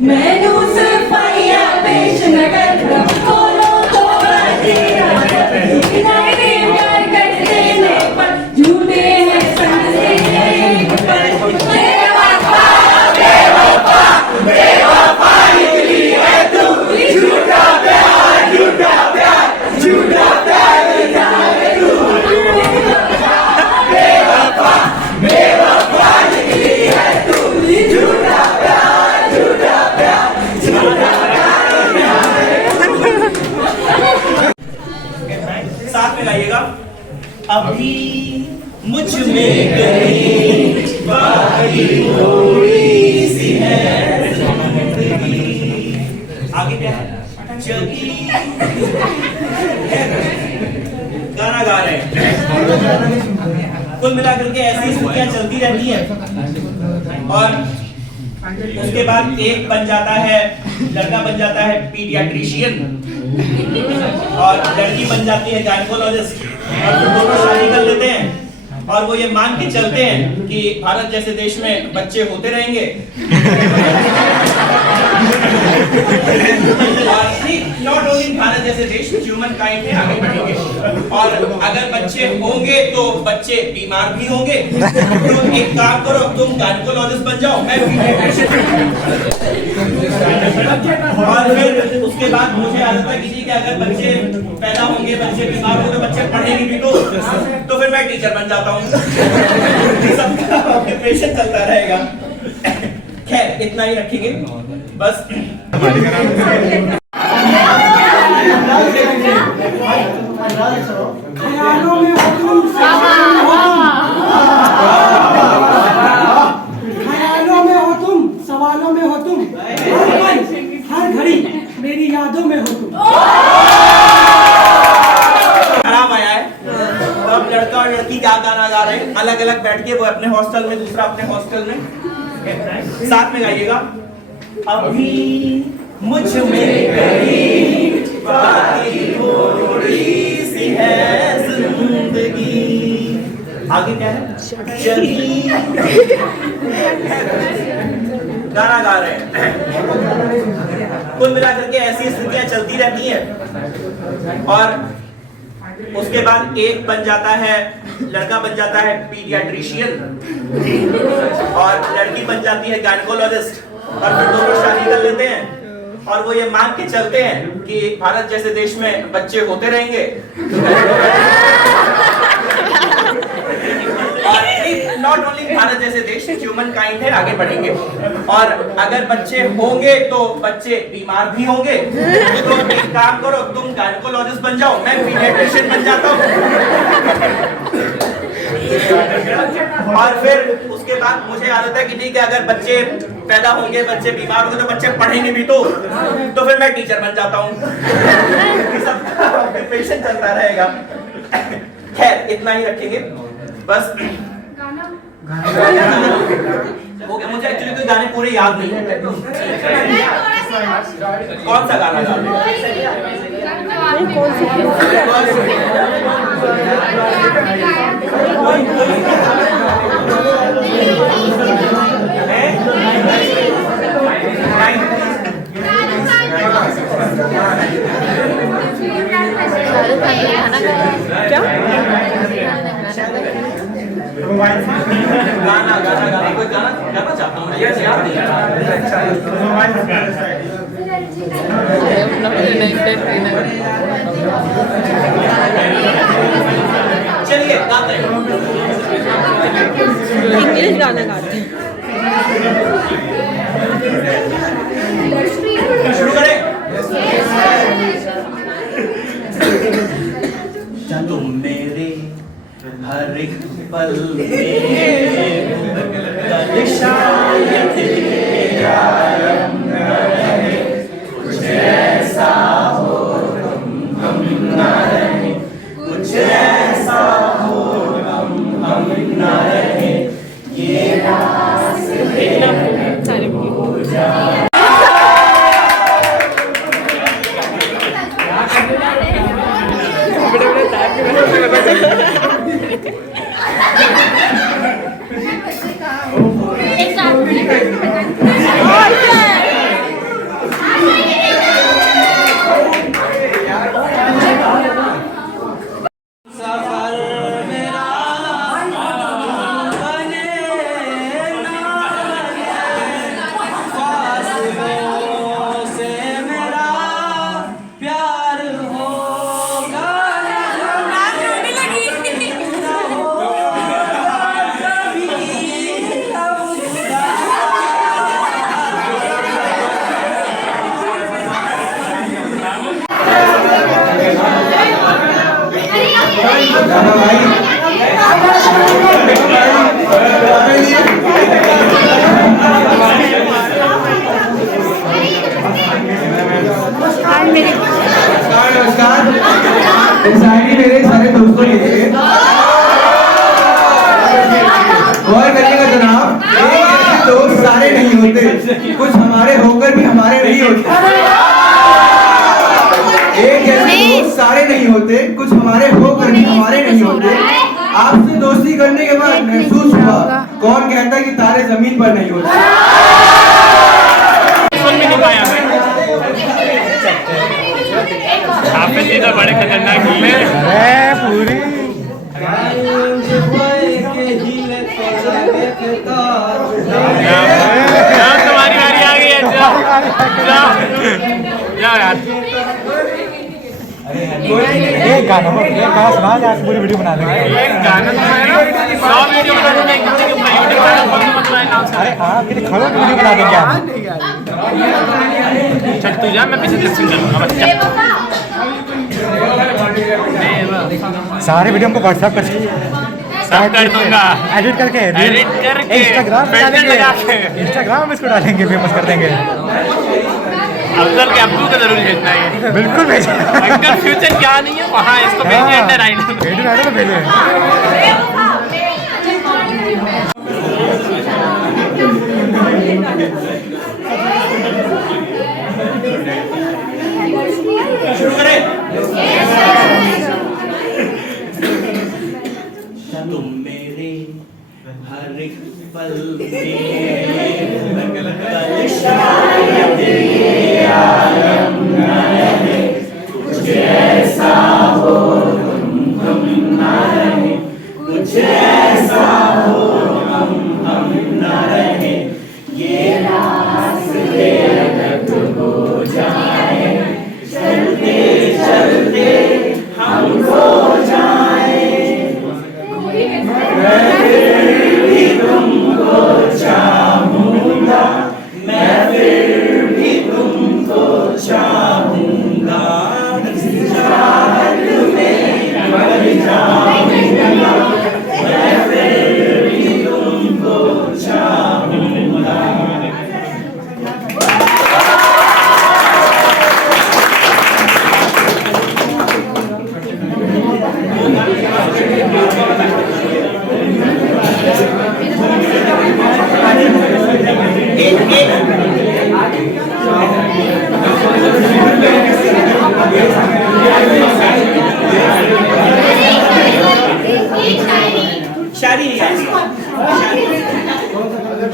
मैनू सफाइया पेश न कर बोलो तो तेरा किनारे प्यार करते ने पर झूठे हैं संगे बेवफा बेवफा बेवफा निकली है तू झूठा प्यार झूठा प्यार झूठा प्यार है तू बेवफा बेवफा निकली है तू झूठा प्यार झूठा प्यार झूठा साथ में गाइएगा। अभी मुझ में कहीं बाकी थोड़ी सी है आगे क्या है जगी गाना गा रहे हैं। कुल मिलाकर के ऐसी स्थितियां चलती रहती हैं और उसके बाद एक बन जाता है लड़का बन जाता है पीडियाट्रिशियन और लड़की बन जाती है गायनेकोलॉजिस्ट और फिर दोनों शादी कर लेते हैं और वो ये मान के चलते हैं कि भारत जैसे देश में बच्चे होते रहेंगे नॉट ओनली भारत जैसे देश में ह्यूमन काइंड है आगे बढ़ेंगे और अगर बच्चे होंगे तो बच्चे बीमार भी होंगे तो एक काम करो तुम गायनेकोलॉजिस्ट बन जाओ मैं और फिर उसके बाद मुझे आदत है किसी के अगर बच्चे पैदा होंगे बच्चे बीमार होंगे तो बच्चे पढ़ेंगे भी तो फिर मैं टीचर बन जाता हूँ सबका ऑक्यूपेशन चलता रहेगा। खैर इतना ही रखेंगे बस। ख्यालों में हो तुम ख्यालों में हो तुम सवालों में हो तुम हर घड़ी मेरी यादों में हो तुम। आराम आया है तो अब लड़का और लड़की क्या गाना गा रहे हैं अलग अलग बैठ के वो अपने हॉस्टल में दूसरा अपने हॉस्टल में साथ में गाइएगा। अभी मुझ में कहीं बाकी थोड़ी सी है जिंदगी आगे क्या है जगी गाना गा रहे हैं। कुल मिलाकर के ऐसी स्थितियां चलती रहती हैं और उसके बाद एक बन जाता है लड़का बन जाता है पीडियाट्रिशियन और लड़की बन जाती है गायनेकोलॉजिस्ट और फिर दोनों शादी कर लेते हैं और वो ये मान के चलते हैं कि भारत जैसे देश में बच्चे होते रहेंगे नॉट ओनली भारत जैसे देश ह्यूमन काइंड है आगे बढ़ेंगे और अगर बच्चे होंगे तो बच्चे बीमार भी होंगे तो एक काम करो तुम गायनेकोलॉजिस्ट बन जाओ मैं पीडियाट्रिशियन बन जाता हूँ और फिर उसके बाद मुझे आदत है कि ठीक है अगर बच्चे पैदा होंगे बच्चे बीमार होंगे तो बच्चे पढ़ेंगे भी तो फिर मैं टीचर बन जाता हूँ सबका ऑक्यूपेशन चलता रहेगा। खैर इतना ही रखेंगे बस। हो गया मुझे एक्चुअली कोई गाने पूरे याद नहीं होते कौन सा गाना गा गाना गाना गाना कोई गाना गाना चाहता हूँ याद नहीं चलिए गाते हैं इंग्लिश गाना गाते हैं शुरू करें। तुम मेरे हर एक पल में शायद तेरा रंग रहे कुछ ऐसा हो हम ना रहे कुछ ऐसा हो हम ना रहे ये रास्ते हो जाए। एक साथ नमस्कार। शायरी मेरे सारे दोस्तों के लिए गौर करिएगा जनाब, एक जैसे दोस्त सारे नहीं होते, कुछ हमारे होकर भी हमारे नहीं होते। एक जैसे दोस्त सारे नहीं होते, कुछ हमारे होकर भी हमारे नहीं होते। आपसे दोस्ती करने के बाद महसूस हुआ, कौन कहता है कि तारे जमीन पर नहीं होते। सुन भी नहीं पाया मैं। आपने तो बड़े खतरनाक हिले पूरी तुम्हारी बारी आ गई है। जाओ यार, एक गाना सुना दे, आज पूरी वीडियो बना देंगे। एक गाना तो है ना, 100 वीडियो बना देंगे, एक दूसरे के प्राइवेट गाना बंद मत बनाए नाम से। अरे हाँ, फिर खड़ो वीडियो बना देंगे आप। चल तू जा, मैं पीछे से सुन लूंगा बच्चा। सारे वीडियो हमको व्हाट्सएप कर सब कर दूंगा, एडिट करके इंस्टाग्राम पे डालेंगे, इंस्टाग्राम में इसको डालेंगे, फेमस कर देंगे। अफजल के अब्दू का जरूर भेजना है। बिल्कुल भेजें। अंकल फ्यूचर क्या नहीं है वहाँ, इसको भेजिए अंडर आइलैंड में भेजें। शुरू करें। तुम मेरे हर एक पल में शायद ये आलम न रहे, कुछ ऐसा हो तुम न रहे, कुछ ऐसा हो हम न रहे, ये रास्ते अलग हो जाए, चलते चलते हम खो जाए, मैं फिर भी तुमको चाहूंगा, मैं फिर भी तुमको चाहूंगा, इस चाहत में मर जाऊंगा, मैं फिर भी तुमको चाहूंगा।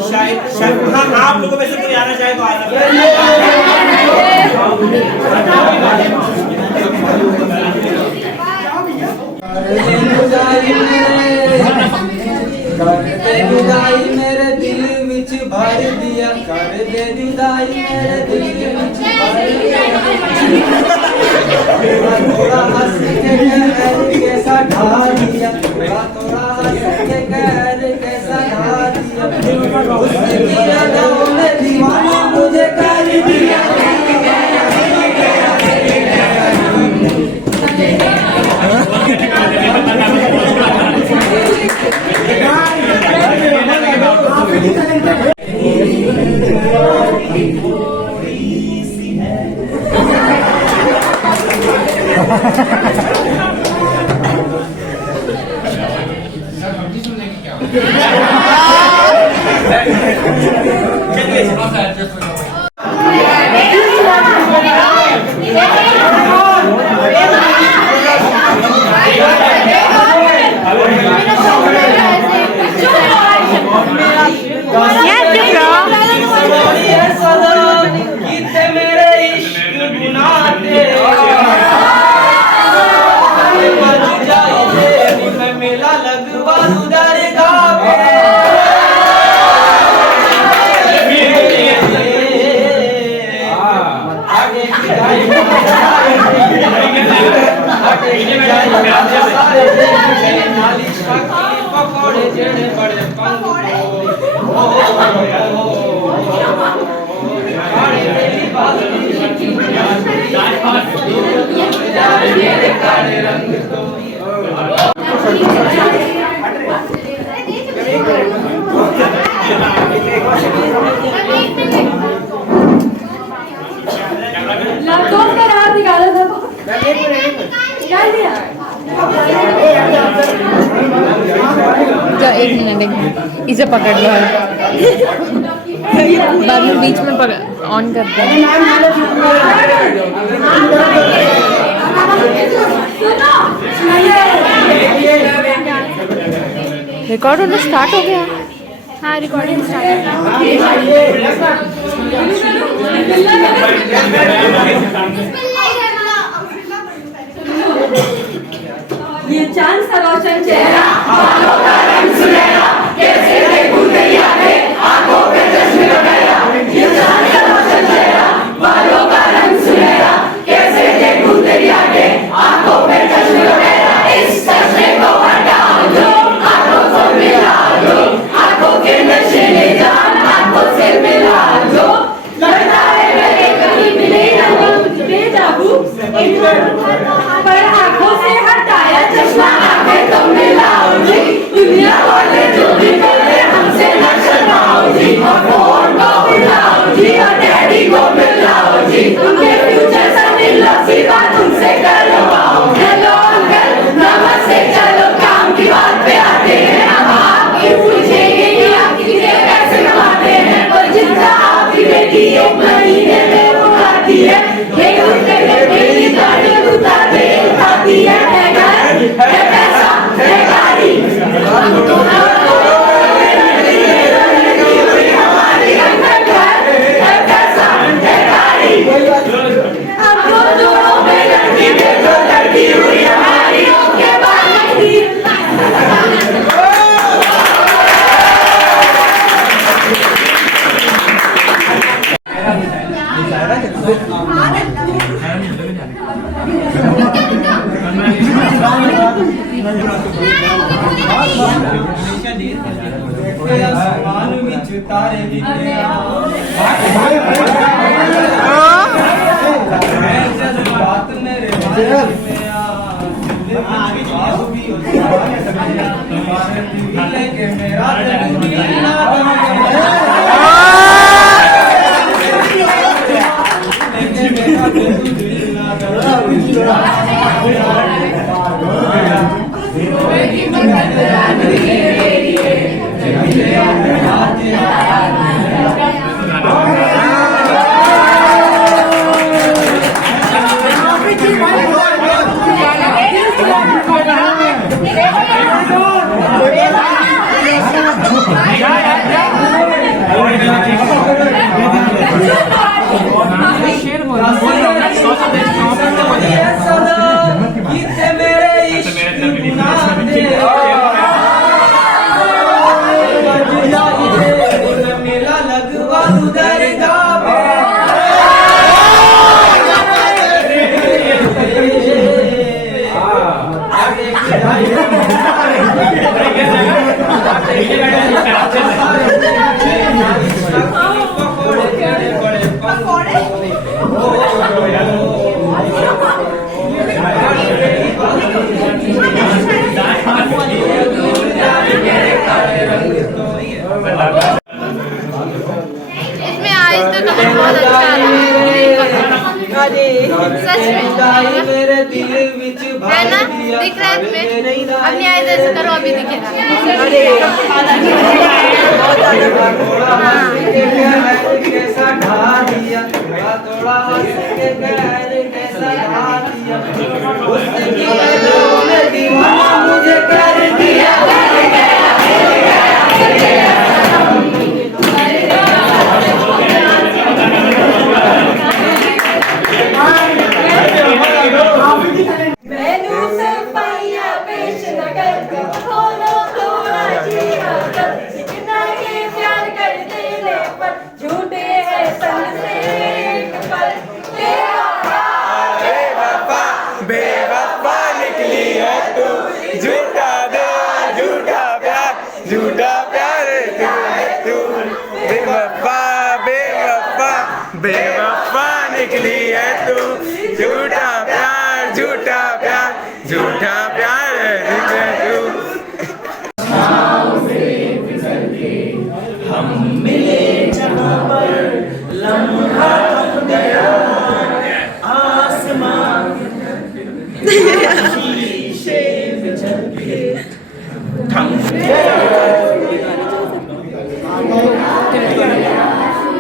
शायद हाँ, आप लोगों में से कोई आना चाहे तो आ सकते जुदाई मेरे दिल विच भर दिया, कर दे जुदाई मेरे दिल विच भर दिया, थोड़ा हंस के कहर कैसा ढा दिया, थोड़ा हंस के कहर कैसा ढा दिया, उसकी यादों में दीवाना मुझे कर दिया। लगवा दूं दरगाह पे पकौड़े जेड़े बड़े काले रंग तो एक मिनट इसे पकड़ लो बाद में बीच में ऑन करते हैं। रिकॉर्ड होना स्टार्ट हो गया। हाँ रिकॉर्डिंग स्टार्ट ये चांद सा रोशन चेहरा, बालों का रंग सुनहरा, कैसे देखूं तेरी आंखें, आंखों पे चश्मे लगाया। ये चांद सा रोशन चेहरा, बालों का रंग सुनहरा, कैसे देखूं तेरी आंखें, आंखों पे चश्मे लगाया। इस चश्मे को हटा दो, आंखों को मिला दो, आंखों के नशे ले जान, आंखों से मिला दो। लगता है मेरे कभी मिले ना वो बेजाबू, पर आंखों से हटाया चश्मा, आंखें तो मिलाओ जी। दुनिया वाले जो भी बोले हमसे न शर्माओ जी, और फोन को उठाओ जी, और डैडी को मिलाओ जी। उनके फ्यूचर से मिलो, सीधा तुमसे करवाओ। हेलो अंकल नमस्ते, चलो काम की बात पे आते हैं। अब आप ही पूछेंगे कि आप कितने पैसे कमाते हैं, और जितना आपकी बेटी एक महीने में उड़ाती है, एक हफ्ते में मेरी दाढ़ी उतार दे उठाती है। है पैसा है गाड़ी, हमारी अंदर है पैसा है गाड़ी। अब दो जोड़ों में लड़की देखो, लड़की हुई हमारी के बाद लड़की। आसमान विच तारे दिखे जज्बात मेरे दिल में आ भी लेके मेरा दिल ना बन मेला लगवा दूं दरगाह पे। इसमें आइस का कलर बहुत अच्छा आ रहा है सच में मेरे दिल विच है ना, दिख रहा है तुम्हें? अपनी आइस ऐसे करो, अभी दिखेगा। कैसा ढा दिया थोड़ा कैसा ढा दिया, उसने दीवाना मुझे कर दिया। मैनू सफाइयां पेश न कर, खोलो झूठा प्यार तू बेवफा बेवफा बेवफा निकली है तू झूठा प्यार झूठा प्यार झूठा प्यार है तू हम मिले जहाँ पर लम्हा थम गया आसमान शीशे में चल के थम गया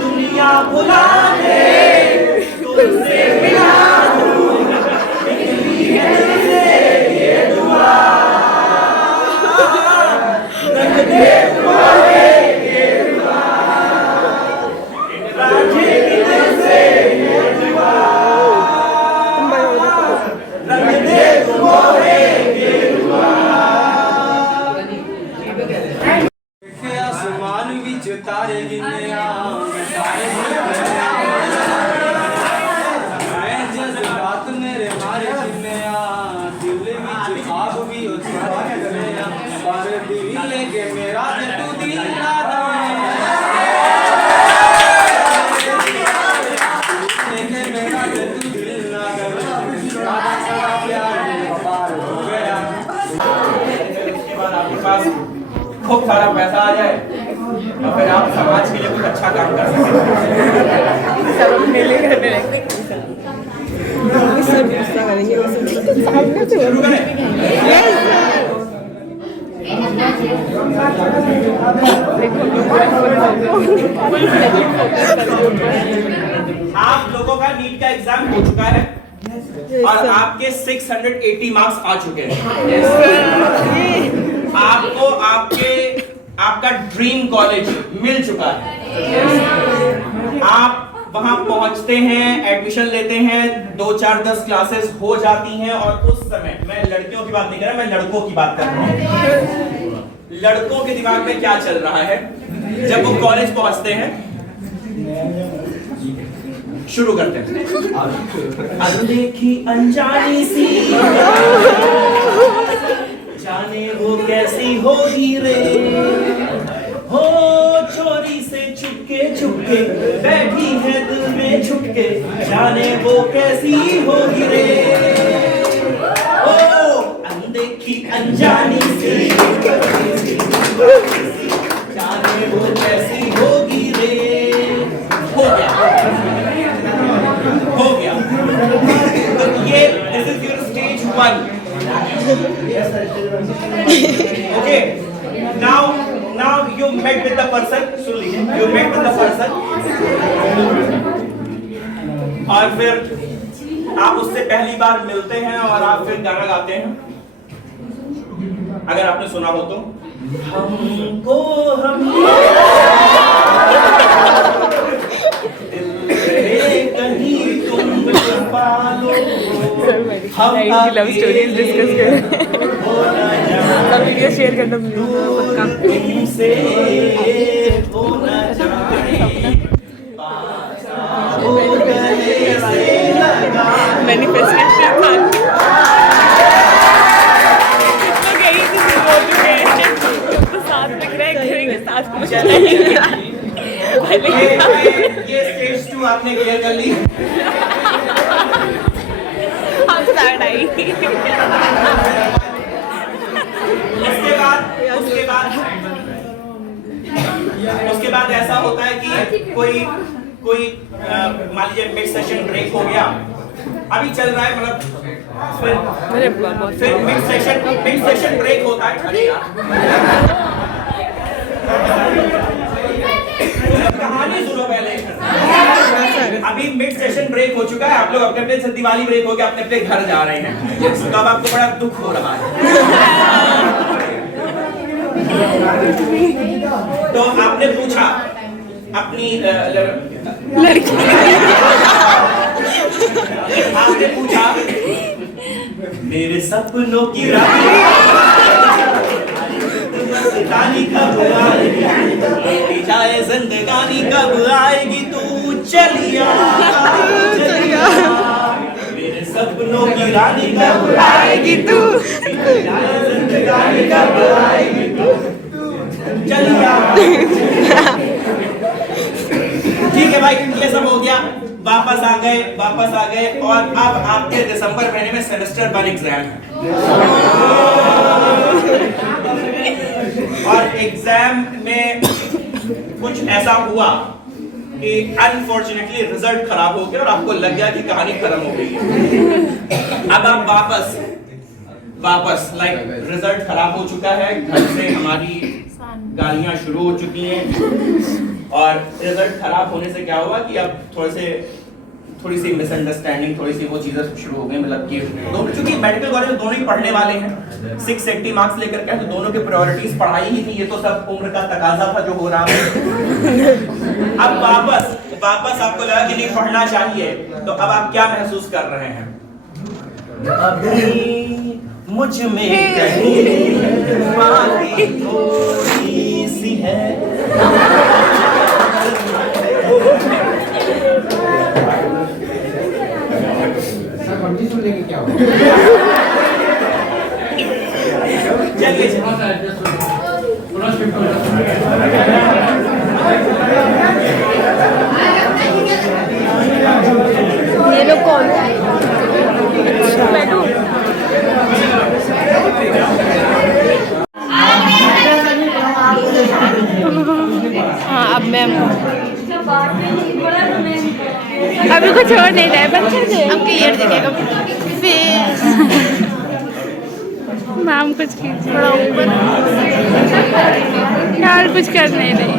दुनिया भुला दे तुमसे मिला दूँ निकली है ये दुआ रंग दे तुम्हारे ये दुआ राधे की दिल से ये दुआ रंग दे तुम्हारे ये दुआ आसमान विच तारे गिने मैं जज्बात मेरे मारे गिने दिल विच आप भी हो पर दिल लेके मेरा तू दिल ना लेके मेरा तू दिल ना उसके बाद आपके पास खूब सारा पैसा आ जाए और फिर आप समाज के लिए कुछ अच्छा काम कर आप लोगों का नीट का एग्जाम हो चुका है और आपके 680 मार्क्स आ चुके हैं। आपको आपका ड्रीम कॉलेज मिल चुका है। आप वहां पहुंचते हैं, एडमिशन लेते हैं, 2 4 10 क्लासेस हो जाती हैं और उस समय मैं लड़कियों की बात नहीं कर रहा, मैं लड़कों की बात कर रहा हूं। लड़कों के दिमाग में क्या चल रहा है जब वो कॉलेज पहुंचते हैं? शुरू करते हैं। अनदेखी अनजानी सी जाने वो कैसी होगी रे, हो चोरी से छुपके छुपके बैठी है दिल में छुपके, जाने वो कैसी होगी रे, ओ अनदेखी अनजानी सी जाने वो कैसी होगी रे। हो गया तो ये this is your stage 1। Okay, now you met with the person, सुन लीजिए, you met with the person और फिर आप उससे पहली बार मिलते हैं और आप फिर गाना गाते हैं। अगर आपने सुना हो तो हमको हम कहीं तुम पालो, हम लव स्टोरीज डिस्कस करें, सब वीडियो शेयर करना पक्का। तुमसे होना मैनिफेस्टेशन साथ में करेंगे, साथ में ये स्टेज 2 आपने क्लियर कर ली। हम स्टार्ट आई। उसके बाद ऐसा होता है कि कोई मान लीजिए मिड सेशन ब्रेक हो गया, अभी चल रहा है, मतलब फिर मिड सेशन ब्रेक होता है। अरे कहानी सुनो पहले। अभी मिड सेशन ब्रेक हो चुका है, आप लोग अपने अपने दिवाली ब्रेक हो गया, अपने अपने घर जा रहे हैं, तो अब आपको बड़ा दुख हो रहा है। तो आपने पूछा अपनी लड़की, आपने पूछा मेरे सपनों की रानी कब आएगी, जाए जिंदगानी कब आएगी, तू चलिया मेरे सपनों की रानी कब आएगी, तू जाए जिंदगानी कब आएगी, तू वापस आ गए और अब आपके दिसंबर महीने में सेमेस्टर 1 एग्जाम है और एग्जाम में कुछ ऐसा हुआ कि अनफॉर्चुनेटली रिजल्ट खराब हो गया और आपको लग गया कि कहानी खत्म हो गई है। अब आप वापस लाइक रिजल्ट खराब हो चुका है, घर से हमारी गालियां शुरू हो चुकी हैं और रिजल्ट खराब होने से क्या हुआ कि अब थोड़ी सी मिसअंडरस्टैंडिंग, थोड़ी सी वो चीजें शुरू हो गई। मतलब कि दोनों, चूंकि मेडिकल कॉलेज में दोनों ही पढ़ने वाले हैं, 680 मार्क्स लेकर के, तो दोनों के प्रायोरिटीज पढ़ाई ही थी। ये तो सब उम्र का तकाजा था जो हो रहा है। अब वापस आपको लगा कि नहीं पढ़ना चाहिए, तो अब आप क्या महसूस कर रहे हैं? अभी मुझ में कहीं बाकी थोड़ी सी है। सुन लेंगे क्या होगा? चलिए ये लोग कौन? बैठो। हाँ, अब मैम अभी कुछ और नहीं रहा है, बच्चे थे। अब क्लियर दिखेगा फेस। मैम कुछ कीजिए यार, कुछ कर नहीं रही।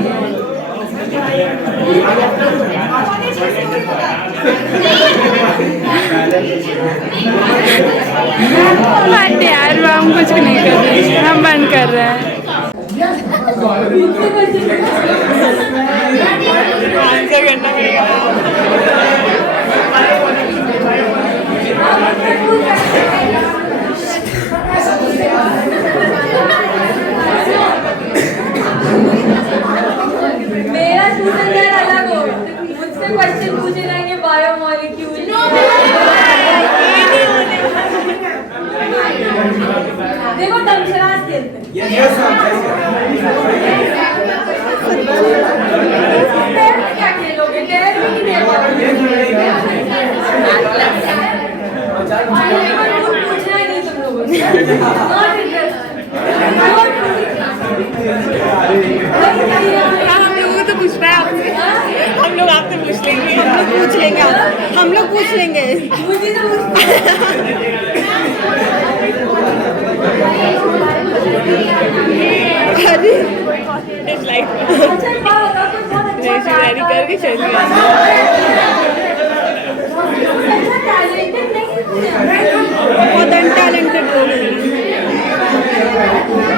मत यार, मैम कुछ नहीं कर रही, हम बंद कर रहे हैं। आंसर करना पड़ेगा। मेरा स्टूडेंट अलग हो, मुझसे क्वेश्चन पूछे जाएंगे बायोमॉलिक्यूल। देखो दमशराज खेलते हैं। क्या खेलोगे? डर भी नहीं देगा। पूछना ही नहीं तुम लोगों से। Not interested. हम लोगों को तो पूछना है आपसे। हम लोग आपसे पूछ लेंगे। हम लोग पूछ लेंगे। मुझे तो तैयारी करके चलिए। बहुत अनटैलेंटेड लोग हैं।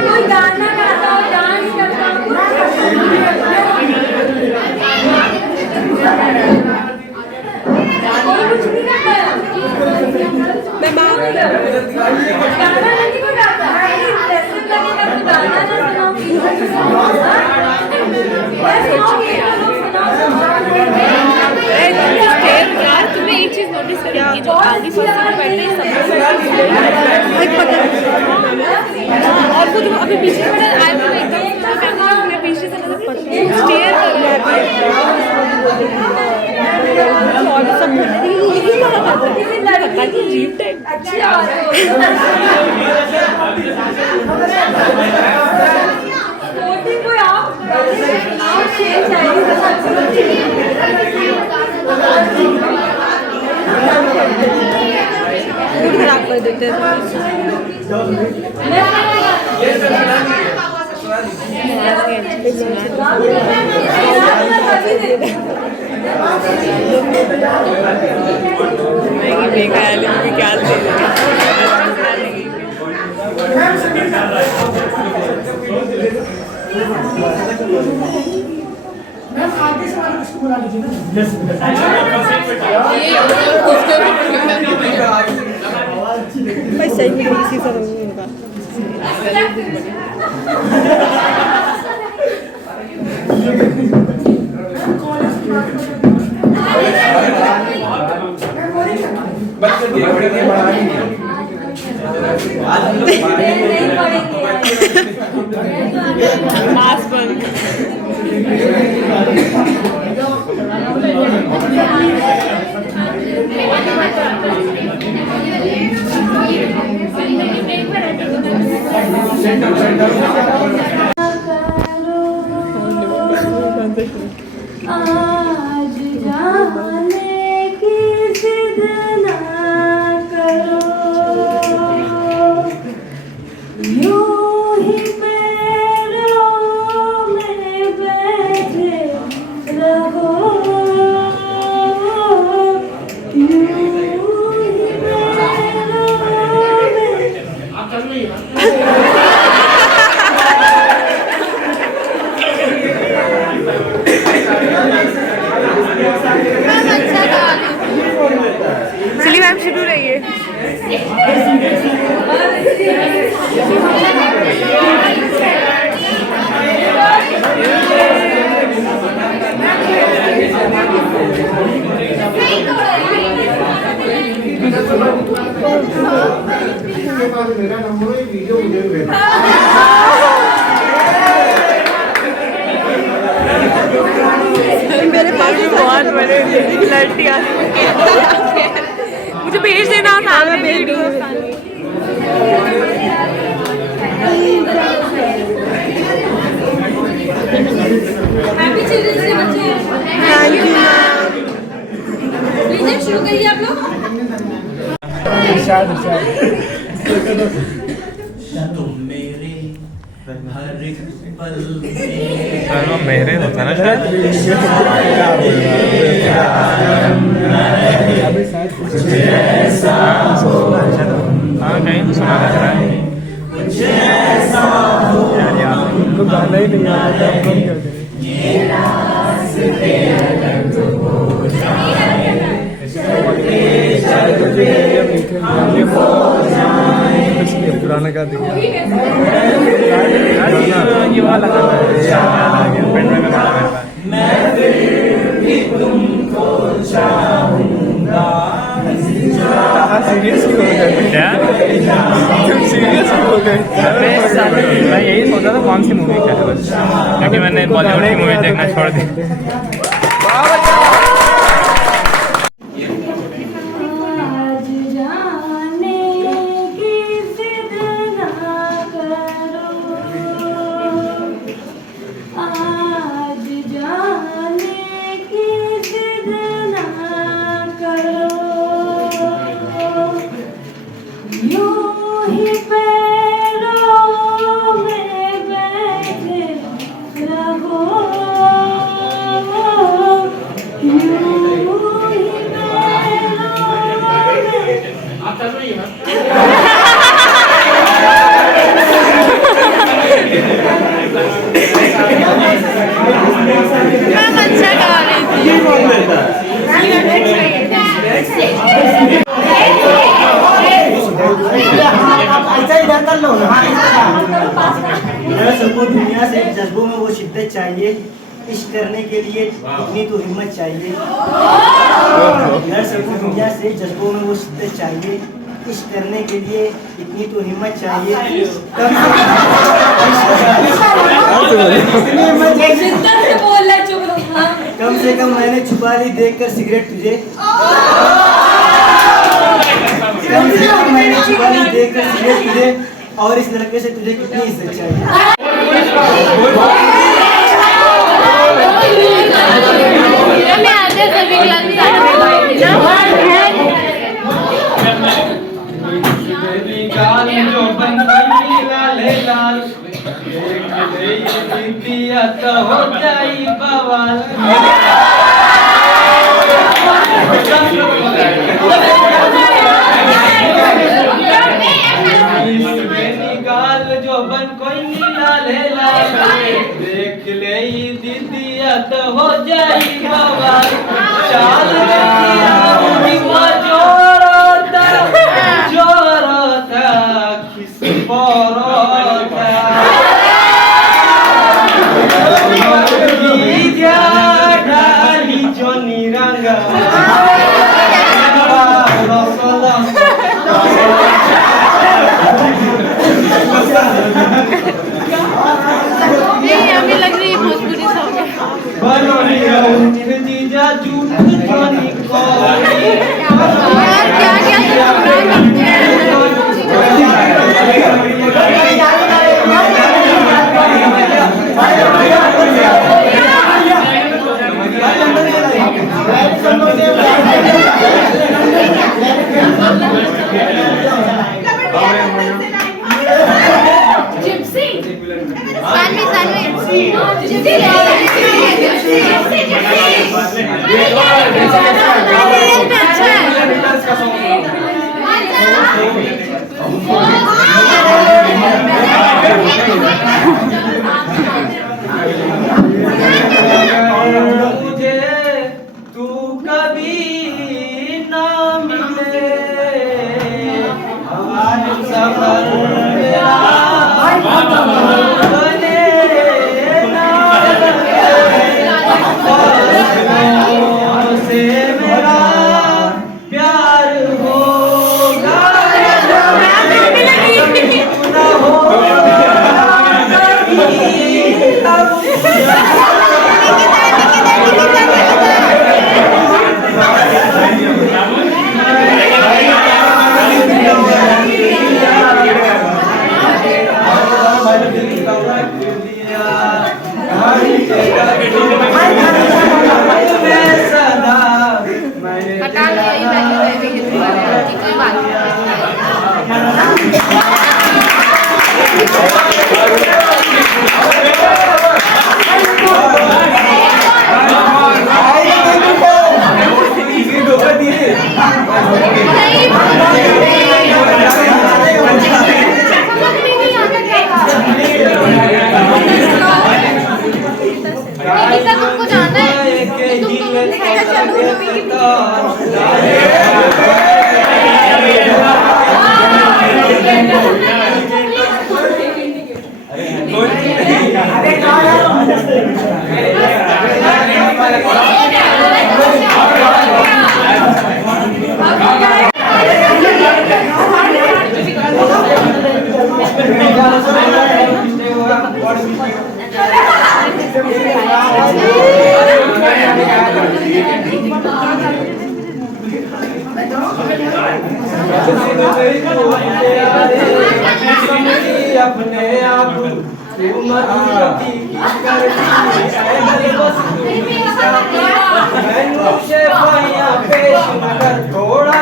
कोई गाना गाता हो, डांस करता हो, कुछ नहीं करता है। मैं बात गाना नहीं कोई गाता है, इंटरेस्टिंग लगेगा तो गाना ना सुनाओगी। तुम्हें एक चीज नोटिस करेंगे, जो आगे फर्स्ट में बैठे हैं और वो तुम अभी पीछे से बैठा आए तो एकदम मैं पीछे से स्टेयर कर रहा है। सब बोल रहे ये पता कि अजीब टाइप अच्छी बात है। कोई आप मूड खराब कर देते हैं। बेकार भी क्या मैम आगे से वाले उसको बुला लीजिए ना। भाई सही में इसी तरह होगा। आज जाने की जिद ना करो, यूं ही पैरों में बैठे रहो, यूं ही पैरों में चलिए मैम शुरू रहिए। मेरे पास भी बहुत बड़े लड़कियाँ मुझे भेज देना था, मैं भेज दूँगा। हैप्पी चिल्ड्रंस डे बच्चे। Thank you ma'am. लीजिए शुरू करिए आप लोग। तुम मेरे हर एक पल वो मेरे होता ना शायद। हाँ कहीं तो सुना लग रहा है। उनको गाना ही नहीं आता था, कम कर दे पुराना गा दिया ये वाला मैं फिर भी तुमको चाहूंगा। सीरियस क्यों हो गए? क्या सीरियस क्यों हो गए? मैं यही सोचा था कौन सी मूवी क्या है बस, क्योंकि मैंने बॉलीवुड की मूवी देखना छोड़ दी। आज जाने की जिद ना करो, आज जाने की जिद ना करो, यूं ही पैरों में बैठे रहो, यूं ही मैम अच्छा गा रही थी। सबको दुनिया से जज्बों में वो शिद्दत चाहिए, इश्क करने के लिए इतनी तो हिम्मत चाहिए। यार सबको दुनिया से जज्बों में वो शिद्दत चाहिए, इश्क करने के लिए इतनी तो हिम्मत चाहिए। शिद्दत से बोल रहा, चुप रहो। हाँ। कम से कम मैंने छुपा ली देखकर सिगरेट तुझे, कम से कम मैंने छुपा ली देखकर सिगरेट तुझे, और इस लड़के से तुझे कितनी इज्जत चाहिए। मैं आते सभी क्लास गाल जो बन गई लाल लाल, दिया तो हो जाई बवाल। गाल जो बन कोई लाल लाल, देख ले दीदिया तो हो जाई बवाल। चाल जोरता किस परोता डाली जोनी रंगा हमें लग रही है भोजपुरी सॉन्ग। जीजा झूठ मुझे तू कभी ना मिले सफर मेरा बने ना से मेरा प्यार होगा ना तुमको जाना है अपने आप थोड़ा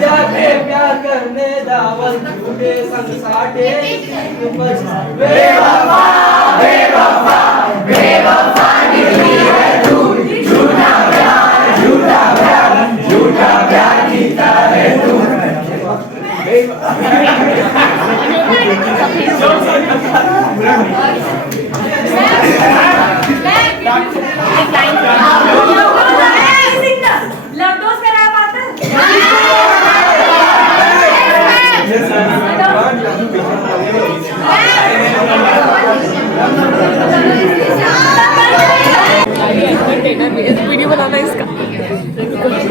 जाके प्यार करने दावल झूठे संसाटे बेवफा बेवफा बेवफा निकली है तू झूठा प्यार जीता है तू वीडियो बनाना इसका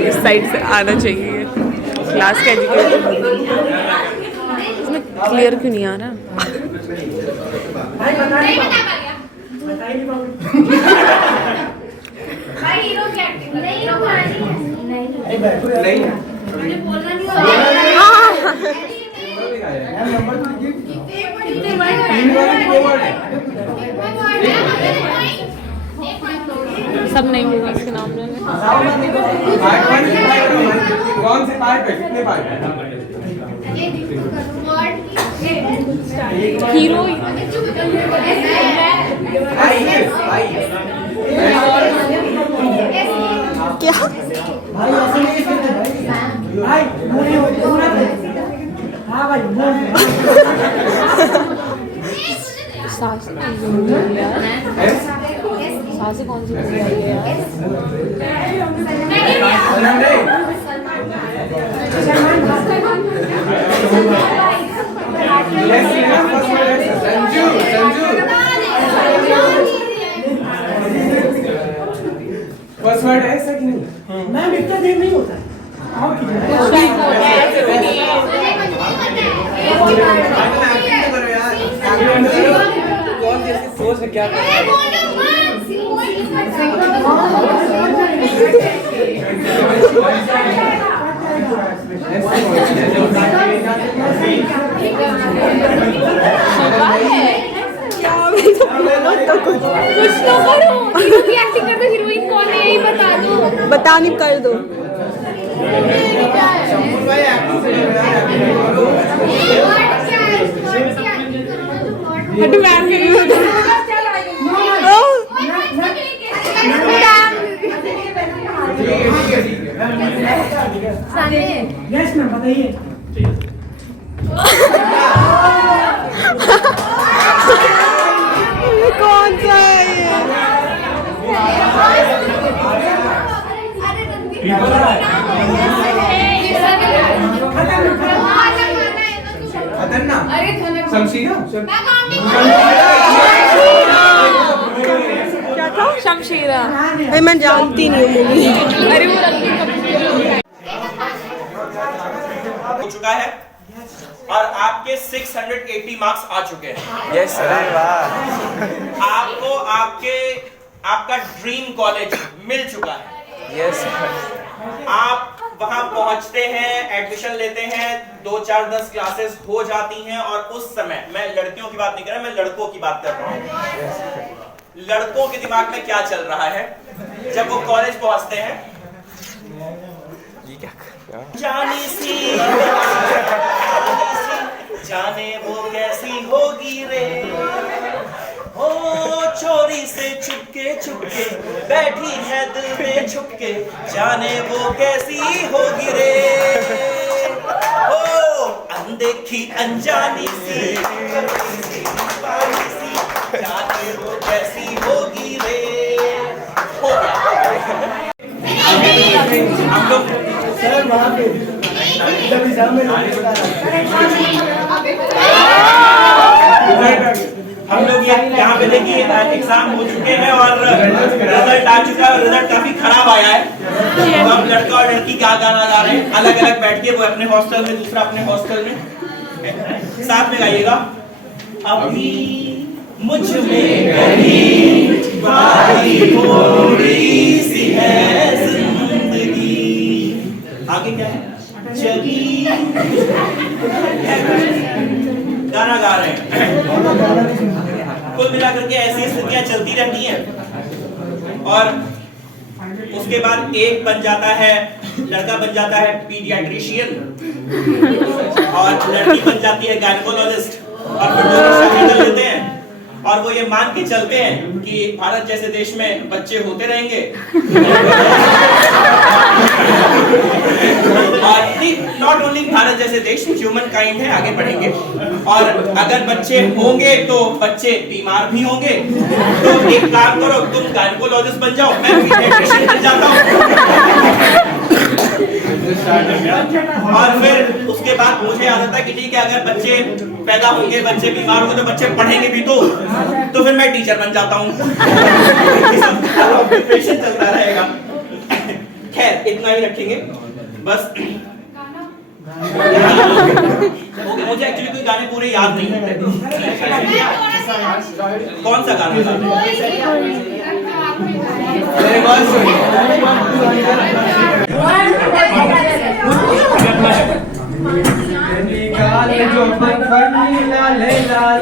इस साइड से आना चाहिए क्लास का एजुकेशन इसमें क्लियर क्यों नहीं आ रहा सब नहीं होगा इसके नाम में कौन से पार्ट पे कितने पार्ट हीरो क्या भाई ऐसे नहीं करते भाई पूरा हाँ भाई सास कौन सी मूवी आई है पासवर्ड है ऐसा कि नहीं? मैम इतना देर नहीं होता है आओ कौन जैसी सोच है क्या कर रहा है? कुछ तो करो हीरो की एक्टिंग कर दो हीरोइन कौन है यही बता दो बता नहीं कर दो डिमांड करी यस मैम बताइए। कौन सा है ये? क्या था? शमशीरा। भाई मैं जानती नहीं हूँ मूवी। अरे वो हो चुका है और आपके 680 मार्क्स आ चुके हैं। यस सर, वाह। आपको आपका ड्रीम कॉलेज मिल चुका है। यस आप वहां पहुंचते हैं, एडमिशन लेते हैं, 2 4 10 क्लासेस हो जाती हैं और उस समय, मैं लड़कियों की बात नहीं कर रहा, मैं लड़कों की बात कर रहा हूं। लड़कों के दिमाग में क्या चल रहा है जब वो कॉलेज पहुंचते हैं? जानी सी जाने वो कैसी होगी रे, ओ चोरी से चुपके बैठी है दिल में छुपके, जाने वो कैसी होगी रे, ओ अनदेखी अनजानी सी जाने वो कैसी होगी रे। हो गया हम लोग सर वहाँ पे जब एग्जाम में हम लोग ये यहाँ पे देखिए एग्जाम हो चुके हैं और रिजल्ट आ चुका है और रिजल्ट काफी खराब आया है। तो हम लड़का और लड़की क्या गाना गा रहे हैं, अलग अलग बैठ के, वो अपने हॉस्टल में, दूसरा अपने हॉस्टल में, साथ में गाइएगा। अभी मुझ में कहीं बारी थोड़ी सी है जिंदगी, आगे क्या है, जगी गाना गा रहे हैं। कुल मिलाकर के ऐसी स्थितियां चलती रहती हैं और उसके बाद एक बन जाता है, लड़का बन जाता है पीडियाट्रिशियन और लड़की बन जाती है गायनेकोलॉजिस्ट, और फिर दोनों शादी कर लेते हैं और वो ये मान के चलते हैं कि भारत जैसे देश में बच्चे होते रहेंगे और नॉट ओनली भारत जैसे देश, ह्यूमन काइंड है, आगे बढ़ेंगे और अगर बच्चे होंगे तो बच्चे बीमार भी होंगे। तो एक काम करो, तुम गायनेकोलॉजिस्ट बन जाओ, मैं पीडियाट्रिशियन बन जाता हूँ। और फिर उसके बाद मुझे आदत है कि ठीक है, अगर बच्चे पैदा होंगे, बच्चे बीमार होंगे तो बच्चे पढ़ेंगे भी तो फिर मैं टीचर बन जाता हूँ। ऑक्यूपेशन चलता रहेगा। खैर इतना ही रखेंगे बस। मुझे एक्चुअली कोई गाने पूरे याद नहीं है। कौन सा गाना जो लाल लाल,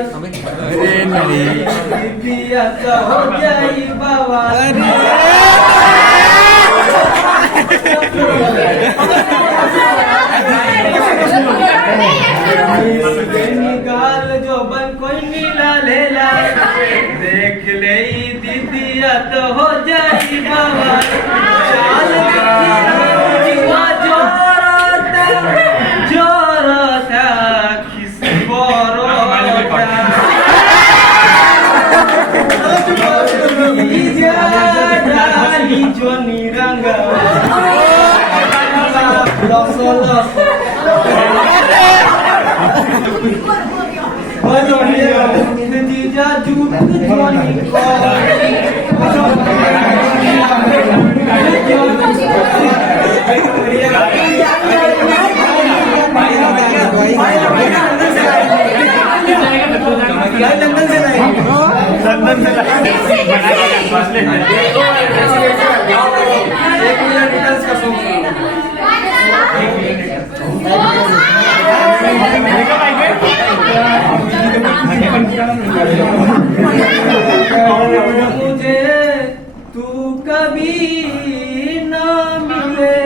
अरे नहीं दिया तो हो जाई बाबा, निकाल जो बन कोई नीला ले लाल, देख ले दीदिया तो हो जाई बाबा, चाल जीवा जोरता किस बोरोता जोनी रंगा जीजा जूत लंदन से मुझे तू कभी ना मिले,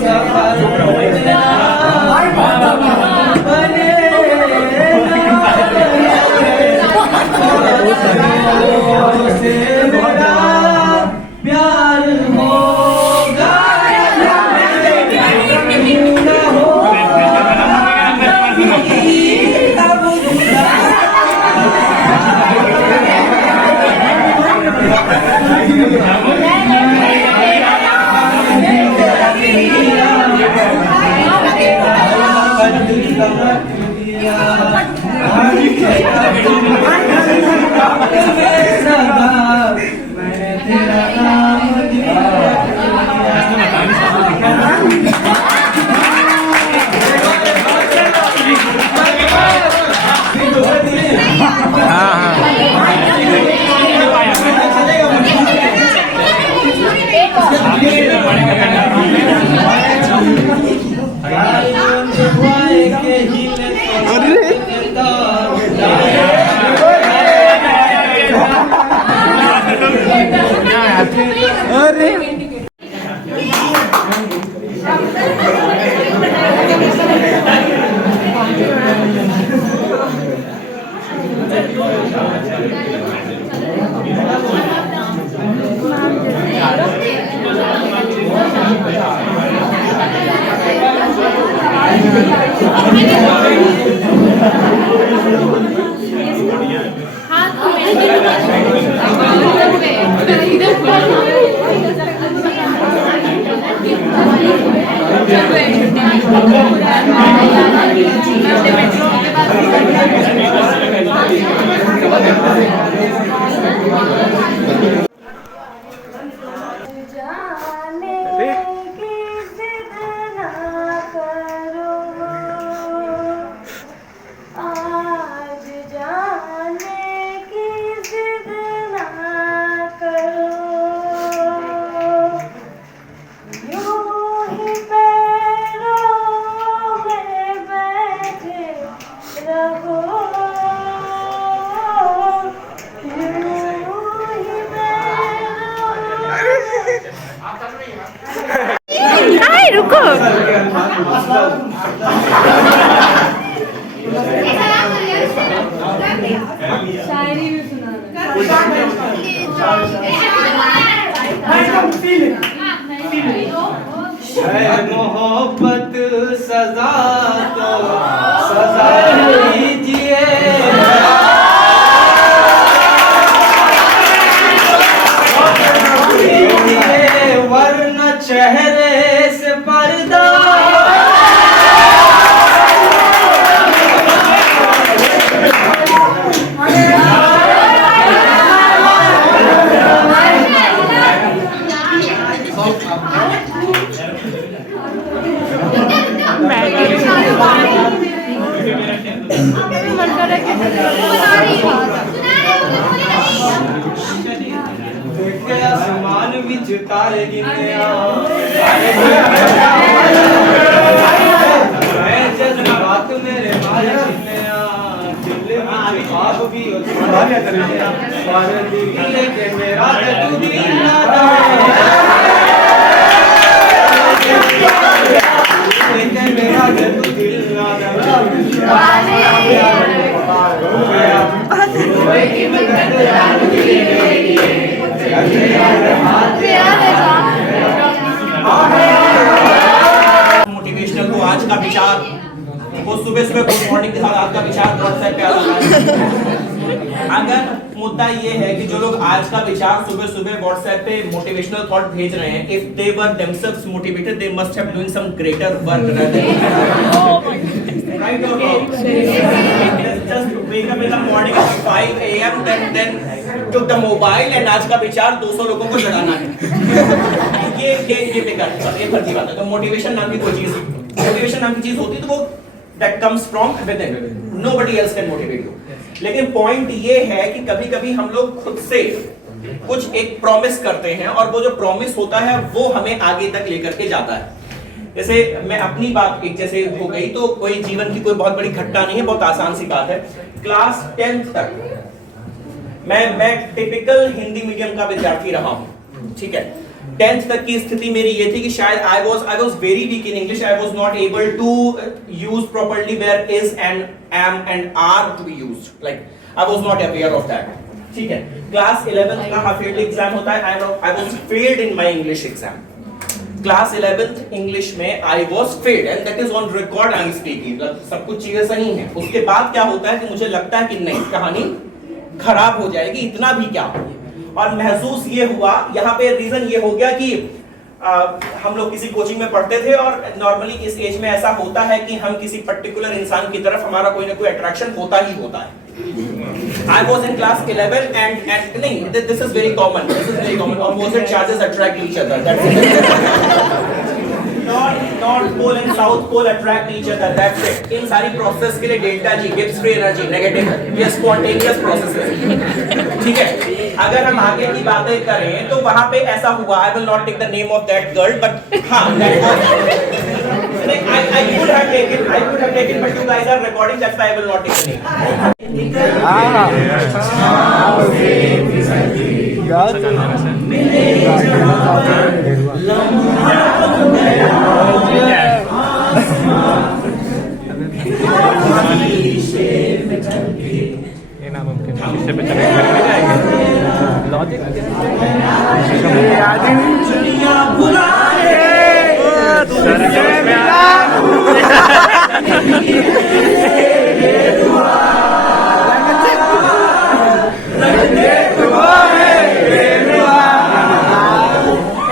सफर बने मैंने तेरा नाम लिया। रुको। शायरी भी सुना मोहब्बत सजा तो सजा लीजिए, वरना चेहरे से पर्दा आसमान विच तारे गिने जज्बात मेरे मारे दिल में आप भी लेके मेरा दिल ना लेके मेरा दिल ना मोटिवेशनल को आज का विचार वो सुबह सुबह गुड मॉर्निंग के साथ आज का विचार व्हाट्सएप पे आ रहा है। अगर मुद्दा ये है कि जो लोग आज का विचार सुबह सुबह व्हाट्सएप पे मोटिवेशनल थॉट भेज रहे हैं, if they were themselves motivated they must have doing some greater work right और just wake up in the morning at 5 AM then took the mobile and आज का विचार 200 लोगों को जगाना है। ये बेकार ये फर्जी बात है। तो मोटिवेशन नाम की कोई चीज होती तो वो that comes from within, nobody else can motivate you। लेकिन पॉइंट ये है कि कभी-कभी हम लोग खुद से कुछ एक प्रॉमिस करते हैं और वो जो प्रॉमिस होता है वो हमें आगे तक लेकर के जाता है। जैसे मैं अपनी बात एक जैसे हो गई तो कोई जीवन की कोई बहुत बड़ी घटना नहीं है, बहुत आसान सी बात है। क्लास 10th तक मैं टिपिकल हिंदी मीडियम का विद्यार्थी रहा हूँ, ठीक है। 10th तक की स्थिति मेरी ये थी कि शायद I was very weak in English. I was not able to use properly where is and am and are to be used. Like I was not aware of that. ठीक है। क्लास 11th का half yearly exam होता है। I was failed in my English exam. Class 11th English में I was failed and that is on record. I am speaking. सब कुछ चीजें सही हैं। उसके बाद क्या होता है कि मुझे लगता है कि नहीं, कहानी खराब हो जाएगी, इतना भी क्या। और महसूस ये हुआ, यहाँ पे रीजन ये हो गया कि हम लोग किसी कोचिंग में पढ़ते थे और नॉर्मली इस एज में ऐसा होता है कि हम किसी पर्टिकुलर इंसान की तरफ हमारा कोई ना कोई अट्रैक्शन होता ही होता है। I was in class 11 and this is very common. Opposite charges attract each other. That's it. North pole and south pole attract each other. That's it. इन सारी प्रोसेस के लिए delta G gives free energy negative है, ये spontaneous process है। ठीक है, अगर हम आगे की बातें करें तो वहां पे ऐसा हुआ, I will not take the name of that girl but हाँ that was I could have taken but you guys are recording, that's why I will not take the name. ये ना मुमकिन है, इससे पे चले घर में जाएंगे लॉजिक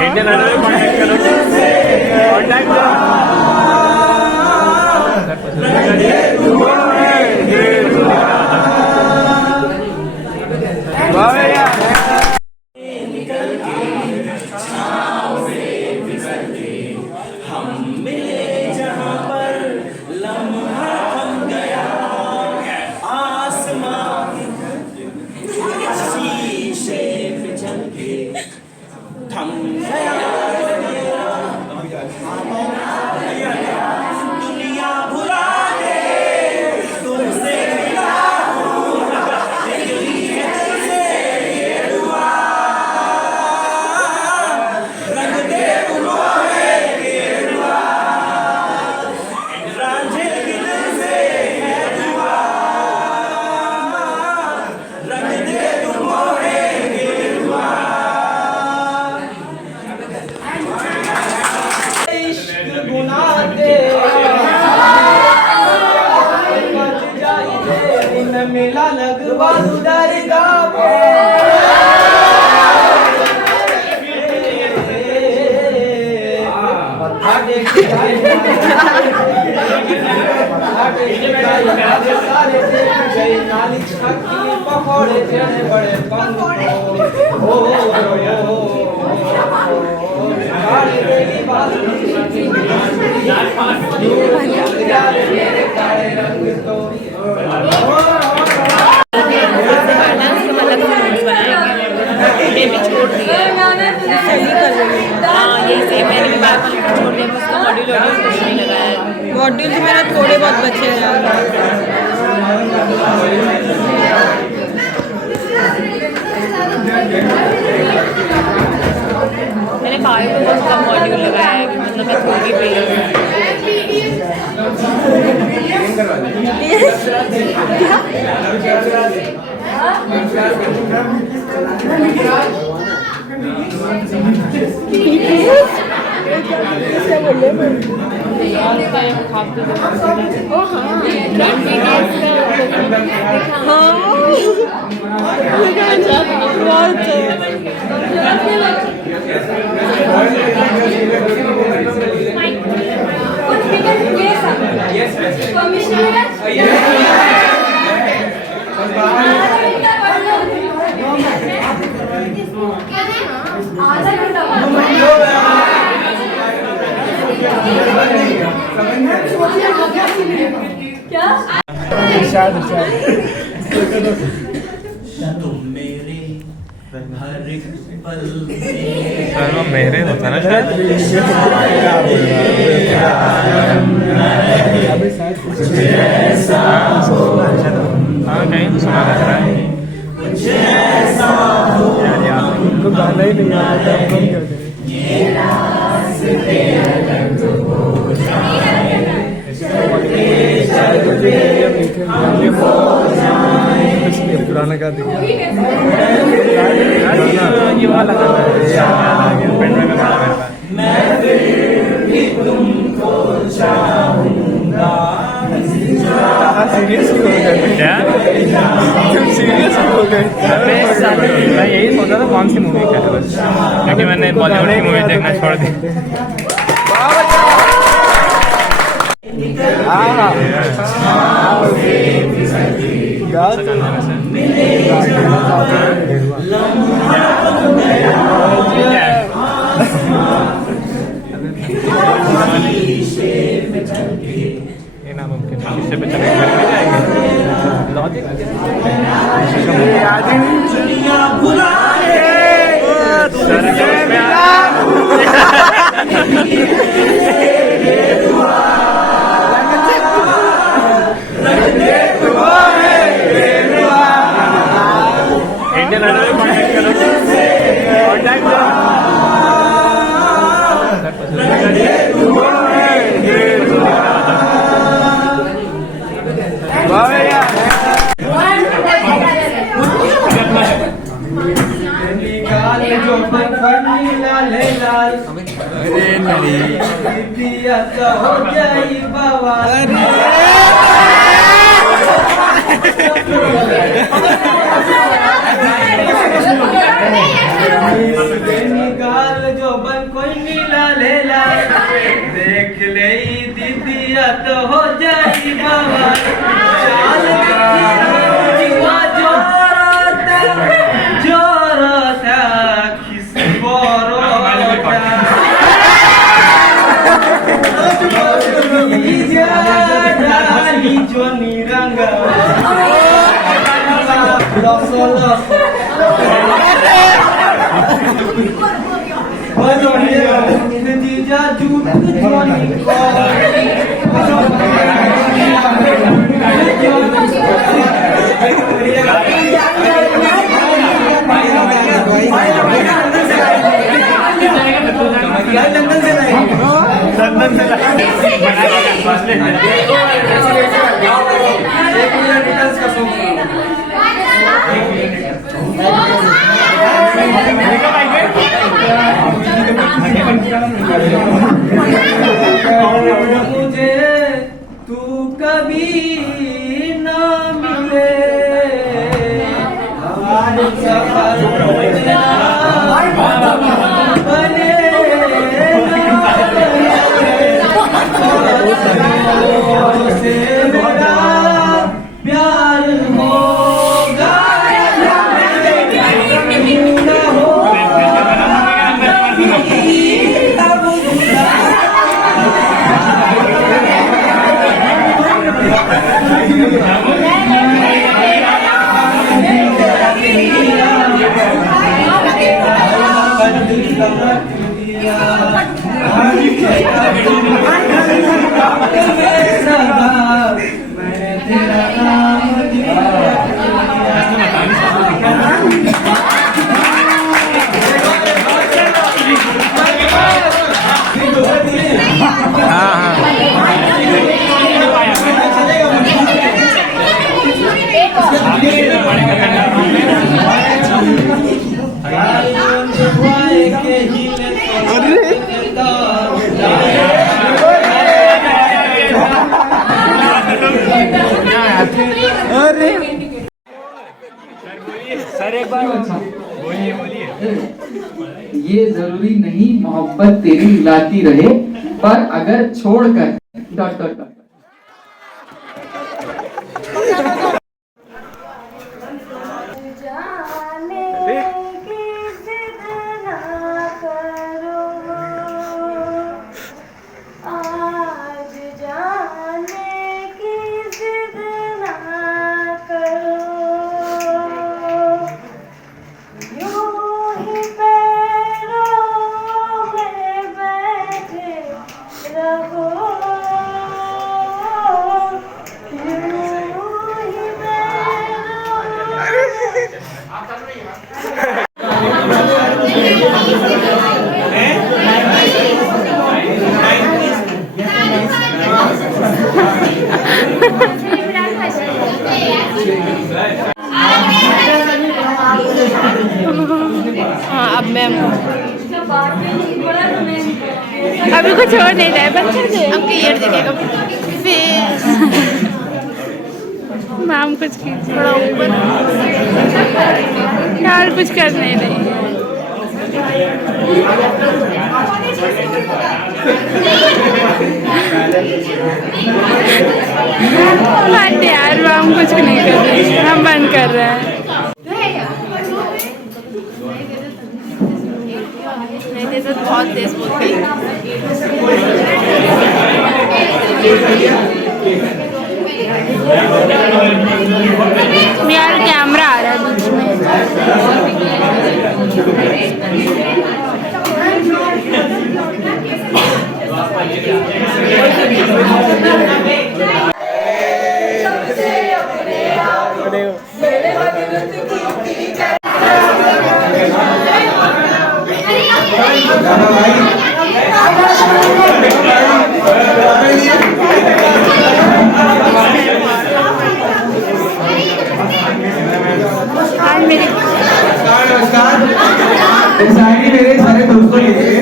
इंडियन आइडल में कांटेक्ट करो, कांटेक्ट करो। मेला लगवा दरगा पकौड़े बड़े मॉड्यूल तो मेरा थोड़े बहुत बचे हैं। मैंने बायो में बहुत कम मॉड्यूल लगाया है, मतलब मैं थोड़ी पे सर वो मेरे होता ना शायद। हाँ कहीं तो सुना लग रहा है। उनको गाना ही नहीं आता, पुराना गा दिया ये वाला गाना पेन में पड़ा मैं फिर भी तुमको चाहूंगा। सीरियस हो गए क्या? सीरियस हो मैं यही सोचा था कौन सी मूवी का है बस, क्योंकि मैंने बॉलीवुड की मूवी देखना छोड़ दी। ये नामुमकिन है, किससे पे चले घर में जाएंगे लॉजिक इंडियन आइडल में निकाल जो बन कोई नीला ले ला, देख ले दीदिया तो हो जाई बाबा। चाल जीवा जोरता किसी बोरोता जो निरंगा जीजा झूठ लंदन से मुझे तू कभी ना मिले, हमारे सफर बने से बड़ा प्यार होगा ये जरूरी नहीं मोहब्बत तेरी रुलाती रहे, पर अगर छोड़कर डॉट डॉट डॉट अब मैं अभी कुछ और नहीं रहा है, बच्चे अब क्लियर दिखेगा फिर। मैम कुछ कीजिए यार, कुछ कर नहीं रही है। बट यार मैम कुछ नहीं कर रही है, हम बंद कर रहे हैं। नहीं तो बहुत तेज बोलती यार, कैमरा आ रहा है बीच में। नमस्कार। मेरे सारे दोस्तों के लिए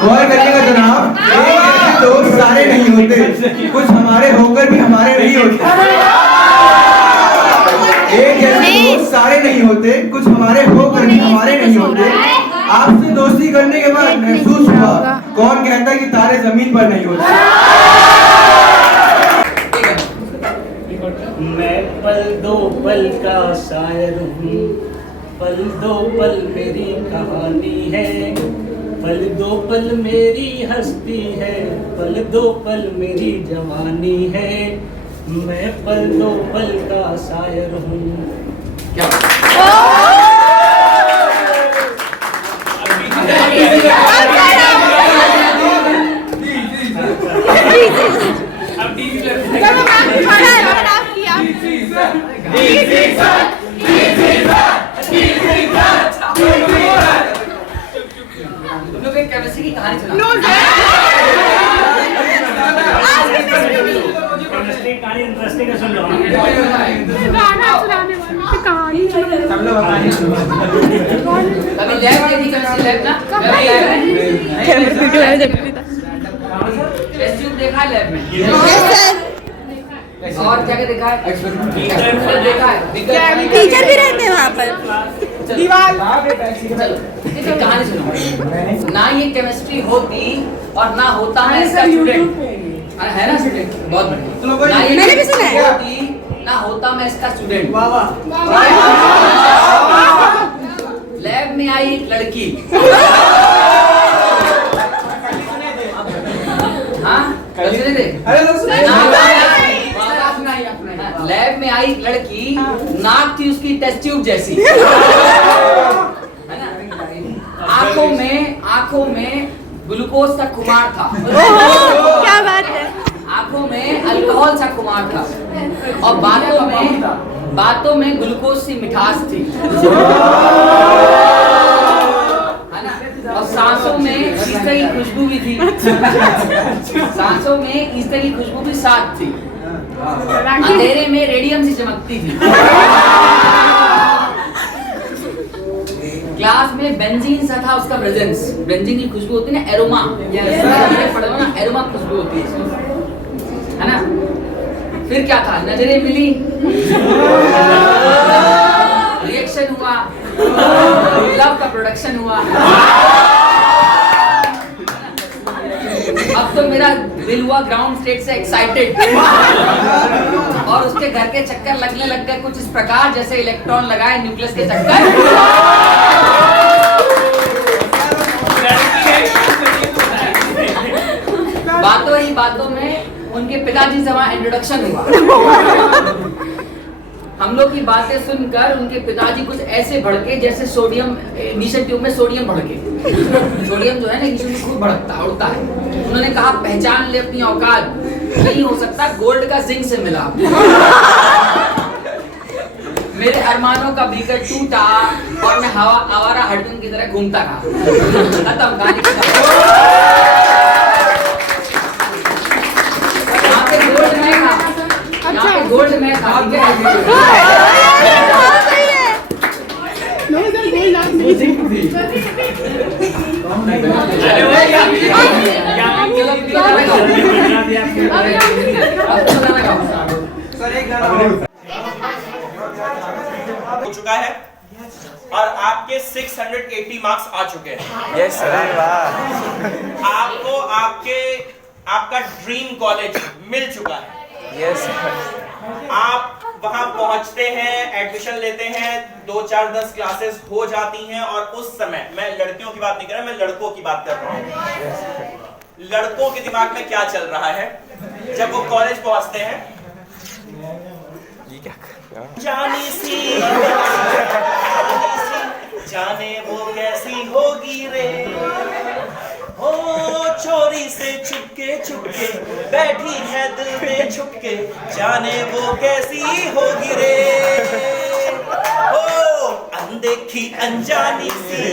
गौर करिएगा जनाब, एक जैसे दोस्त सारे नहीं होते, कुछ हमारे होकर भी हमारे नहीं होते। एक जैसे दोस्त सारे नहीं होते, कुछ हमारे होकर भी हमारे नहीं होते। आपसे दोस्ती करने के बाद महसूस हुआ, कौन कहता कि तारे जमीन पर नहीं होते। मैं पल दो पल का शायर हूँ, पल दो पल मेरी कहानी है, पल दो पल मेरी हस्ती है, पल दो पल मेरी जवानी है। मैं पल दो पल का शायर हूँ। केमिस्ट्री की कहानी सुना। कहानी इंटरेस्टिंग है, सुन लो। अभी लैब में थी, केमिस्ट्री लैब ना, टेस्ट ट्यूब देखा है लैब में? और क्या क्या देखा है? एक्सपेरिमेंट देखा है। टीचर भी रहते हैं वहाँ पर। दीवार कहानी सुनो। ना ये केमिस्ट्री होती और ना होता मैं इसका स्टूडेंट, है ना स्टूडेंट? बहुत बढ़िया। ना ये मैंने भी सुना है। होती ना होता मैं इसका स्टूडेंट। लैब में आई एक लड़की। हाँ, सुने थे? लैब में आई एक लड़की, नाक थी उसकी टेस्ट ट्यूब जैसी, है ना? आंखों में ग्लूकोज का खुमार था। क्या बात है। आंखों में अल्कोहल सा खुमार था और बातों में ग्लूकोज सी मिठास थी, है ना? और सांसों में ईस्टर की खुशबू भी थी। सांसों में ईस्टर की खुशबू भी साथ थी। अंधेरे में रेडियम सी चमकती थी। क्लास में बेंजीन सा था उसका प्रेजेंस। बेंजीन की खुशबू होती है ना, एरोमा। मैंने पढ़ा ना, एरोमा खुशबू होती है ना? फिर क्या था? नजरें मिली, रिएक्शन हुआ, लव का प्रोडक्शन हुआ। अब तो मेरा दिल हुआ ग्राउंड स्टेट से एक्साइटेड और उसके घर के चक्कर लगने लग गए कुछ इस प्रकार जैसे इलेक्ट्रॉन लगाए न्यूक्लियस के चक्कर। बातों ही बातों में उनके पिताजी से वहाँ इंट्रोडक्शन हुआ। हम लोग की बातें सुनकर उनके पिताजी कुछ ऐसे भड़के जैसे सोडियम नीचे ट्यूब में सोडियम भड़के। सोडियम जो है ना नीचे में खूब भड़कता उड़ता है। उन्होंने कहा पहचान ले अपनी औकात, नहीं हो सकता गोल्ड का जिंक से मिला। मेरे अरमानों का बीकर टूटा और मैं आवारा हरदन की तरह घूमता रहा। खत्म कहानी। यहाँ पे गोल्ड में था, यहाँ पे गोल्ड में था। हो चुका है और आपके 680 मार्क्स आ चुके हैं। Yes sir. आपको आपका ड्रीम कॉलेज मिल चुका है। यस। आप वहां पहुंचते हैं, एडमिशन लेते हैं, 2 4 10 क्लासेस हो जाती हैं और उस समय, मैं लड़कियों की बात नहीं कर रहा, मैं लड़कों की बात कर रहा हूं। लड़कों के दिमाग में क्या चल रहा है जब वो कॉलेज पहुंचते हैं? जाने सी जाने वो कैसी होगी रे, ओ चोरी से चुपके बैठी है दिल में छुपके, जाने वो कैसी होगी रे, ओ अनदेखी अनजानी सी